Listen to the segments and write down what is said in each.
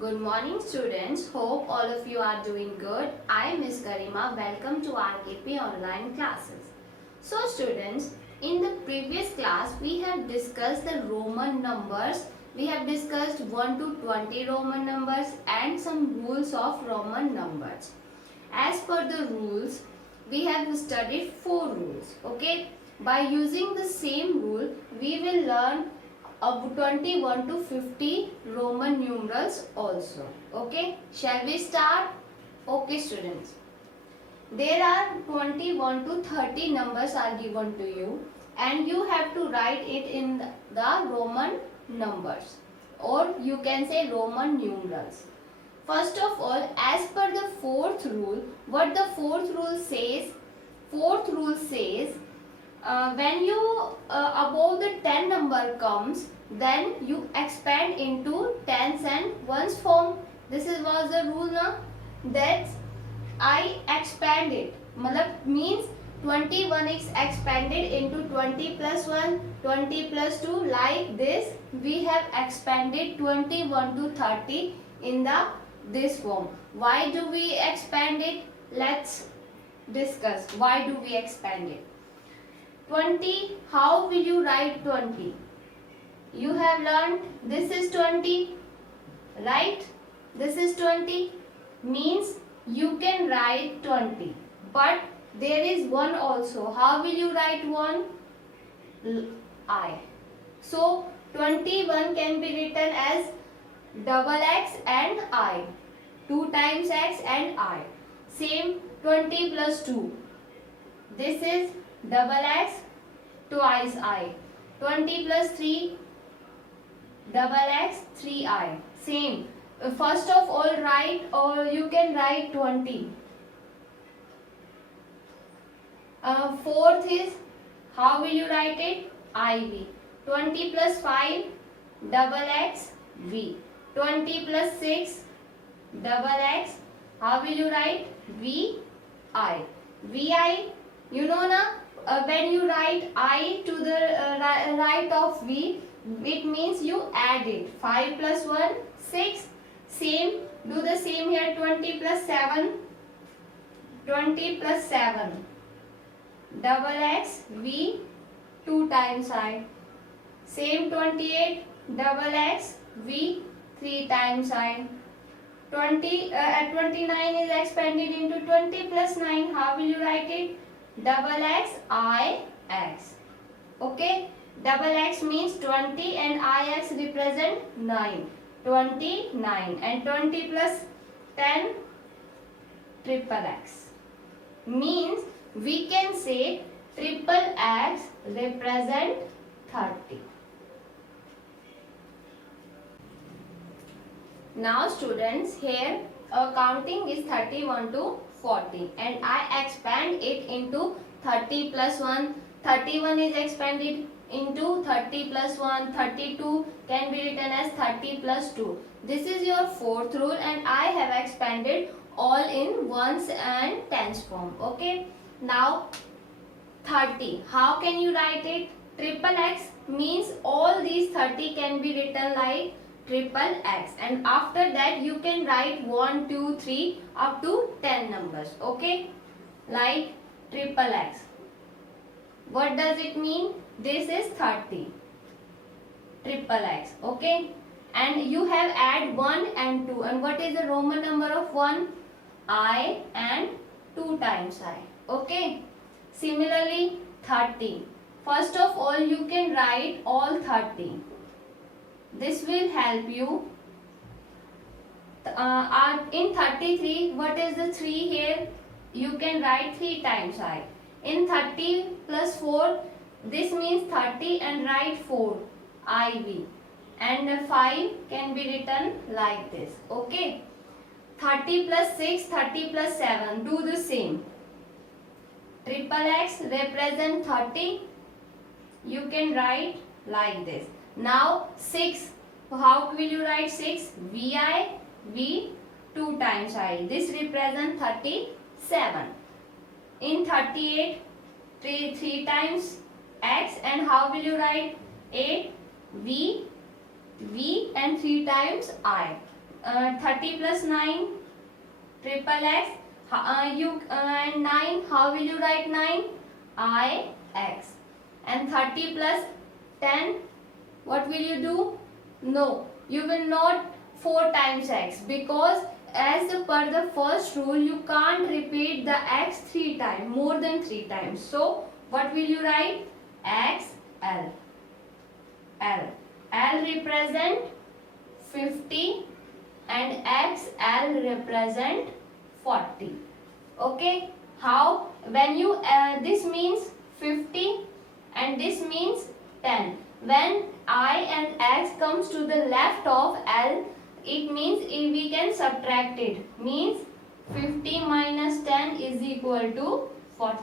Good morning students. Hope all of you are doing good. I am Miss Garima. Welcome to RKP online classes. So students, in the previous class we have discussed the Roman numbers. We have discussed 1 to 20 Roman numbers and some rules of Roman numbers. As per the rules, we have studied 4 rules. Okay. By using the same rule, we will learn of 21 to 50 Roman numerals also. Okay, shall we start? Okay students, there are 21 to 30 numbers are given to you and you have to write it in the Roman numbers, or you can say Roman numerals. First of all, as per the fourth rule, what the fourth rule says? Fourth rule says when you above the 10 number comes, then you expand into tens and ones form. This was the rule now. That's I expand it. Matlab means 21 is expanded into 20 plus 1, 20 plus 2. Like this, we have expanded 21 to 30 in this form. Why do we expand it? Let's discuss. Why do we expand it? 20, how will you write 20? You have learned this is 20, right? This is 20, means you can write 20. But there is 1 also. How will you write 1? I. So 21 can be written as double x and I. 2 times x and I. Same 20 plus 2. This is double x twice I. 20 plus 3 double x 3I. Same. First of all write, or you can write 20. Fourth is, how will you write it? IV. 20 plus 5 double x V. 20 plus 6 double x, how will you write? VI. VI, you know na, when you write I to the right of V, it means you add it. 5 plus 1, 6. Same, do the same here. 20 plus 7, 20 plus 7. Double x, V, 2 times I. Same 28, double x, V, 3 times I. 29 is expanded into 20 plus 9. How will you write it? Double x, I, x. Okay. Double x means 20 and ix represent 9. 29 and 20 plus 10 triple x. Means we can say triple x represent 30. Now students, here counting is 31 to 40 and I expand it into 30 plus 1. 31 is expanded into 30 plus 1. 32 can be written as 30 plus 2. This is your fourth rule and I have expanded all in ones and tens form. Okay. Now 30. How can you write it? Triple x means all these 30 can be written like triple x, and after that you can write 1, 2, 3 up to 10 numbers. Okay. Like triple x. What does it mean? This is 30. Triple x. Okay. And you have add 1 and 2. And what is the Roman number of 1? I and 2 times I. Okay. Similarly, 30. First of all, you can write all 30. This will help you. In 33, what is the 3 here? You can write 3 times I. In 30 plus 4, this means 30 and write 4, IV. And 5 can be written like this. Okay. 30 plus 6, 30 plus 7. Do the same. Triple x represent 30. You can write like this. Now 6. How will you write 6? VI, V 2 times I. This represents 37. In 38, 3 times x, and how will you write? 8 V and 3 times I. 30 plus 9, triple x. And 9, how will you write 9? Ix. And 30 plus 10, what will you do? No, you will not 4 times x, because as per the first rule you can't repeat the x 3 times, more than 3 times. So what will you write? XL. L represent 50 and XL represent 40. Okay, how? When you this means 50 and this means 10. When I and x comes to the left of L, it means if we can subtract it. Means 50 minus 10 is equal to 40.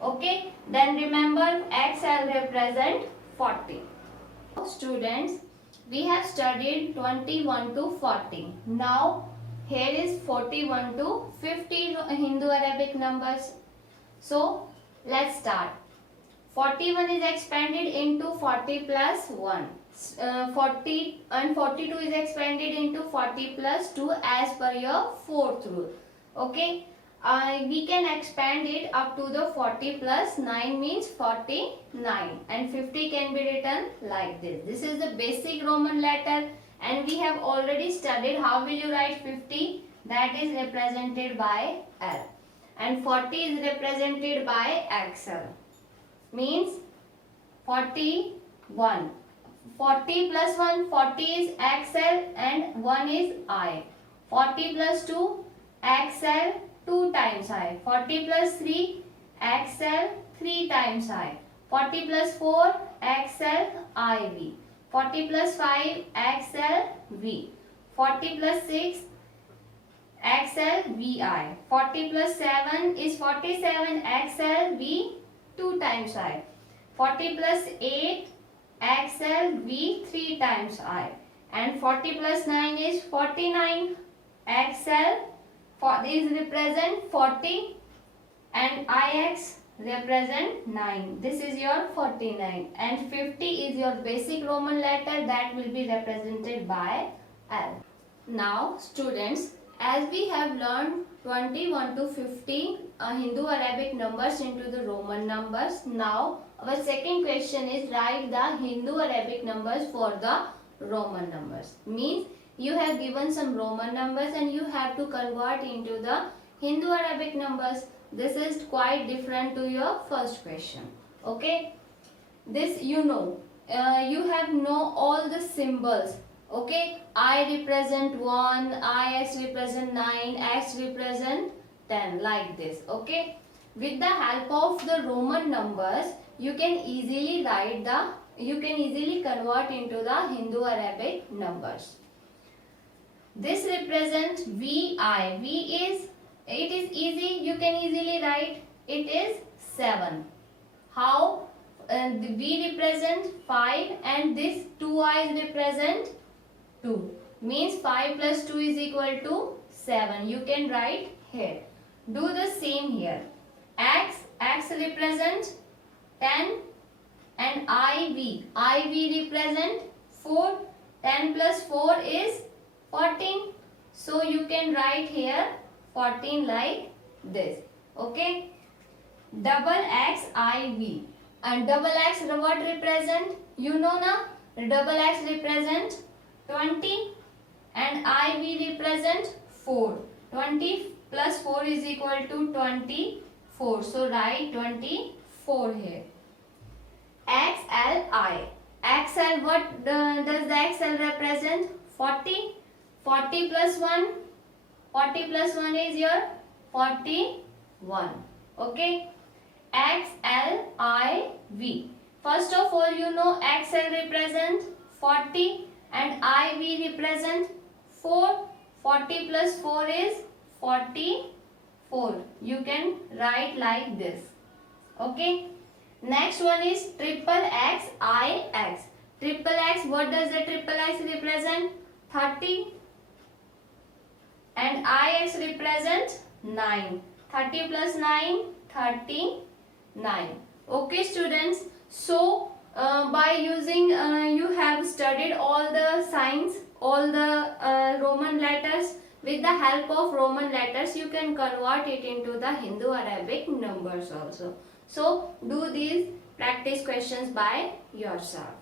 Okay, then remember XL represent 40. Students, we have studied 21 to 40. Now here is 41 to 50 Hindu Arabic numbers. So let's start. 41 is expanded into 40 plus 1. 40 and 42 is expanded into 40 plus 2 as per your fourth rule. Okay, we can expand it up to the 40 plus 9 means 49, and 50 can be written like this. This is the basic Roman letter, and we have already studied how will you write 50. That is represented by L, and 40 is represented by XL. Means 41. 40 plus 1, 40 is XL and 1 is I. 40 plus 2, XL 2 times I. 40 plus 3, XL 3 times I. 40 plus 4, XL IV. 40 plus 5, XL V. 40 plus 6, XL VI. 40 plus 7 is 47, XL V 2 times I. 40 plus 8, XL V 3 times I. And 40 plus 9 is 49, XL is represent 40 and IX represent 9. This is your 49, and 50 is your basic Roman letter that will be represented by L. Now students, as we have learned 21 to 50 Hindu Arabic numbers into the Roman numbers, now our second question is write the Hindu Arabic numbers for the Roman numbers. Means you have given some Roman numbers and you have to convert into the Hindu Arabic numbers. This is quite different to your first question. Okay, this you know, you have know all the symbols. Okay, I represent 1, IX represent 9, X represent 10, like this. Okay, with the help of the Roman numbers, you can easily convert into the Hindu Arabic numbers. This represents VI. It is easy, you can easily write, it is 7. How? The V represent 5 and this 2 I's represent 2. Means 5 plus 2 is equal to 7. You can write here. Do the same here. X represent 10 and IV represent 4. 10 plus 4 is 14. So you can write here 14 like this. Okay. Double XIV. And double X what represent? You know na? Double X represent 20 and IV represent 4. 20 plus 4 is equal to 24. So write 24 here. XLI. XL, what does the XL represent? 40. 40 plus 1. 40 plus 1 is your 41. Okay. XLIV. First of all, you know XL represent 40 and IV represent 4. 40 plus 4 is 44. You can write like this. Okay. Next one is triple XIX. Triple X, what does the triple X represent? 30. And IX represent 9. 30 plus 9, 39. Okay students, so by using you have studied all the signs, all the Roman letters. With the help of Roman letters, you can convert it into the Hindu Arabic numbers also. So do these practice questions by yourself.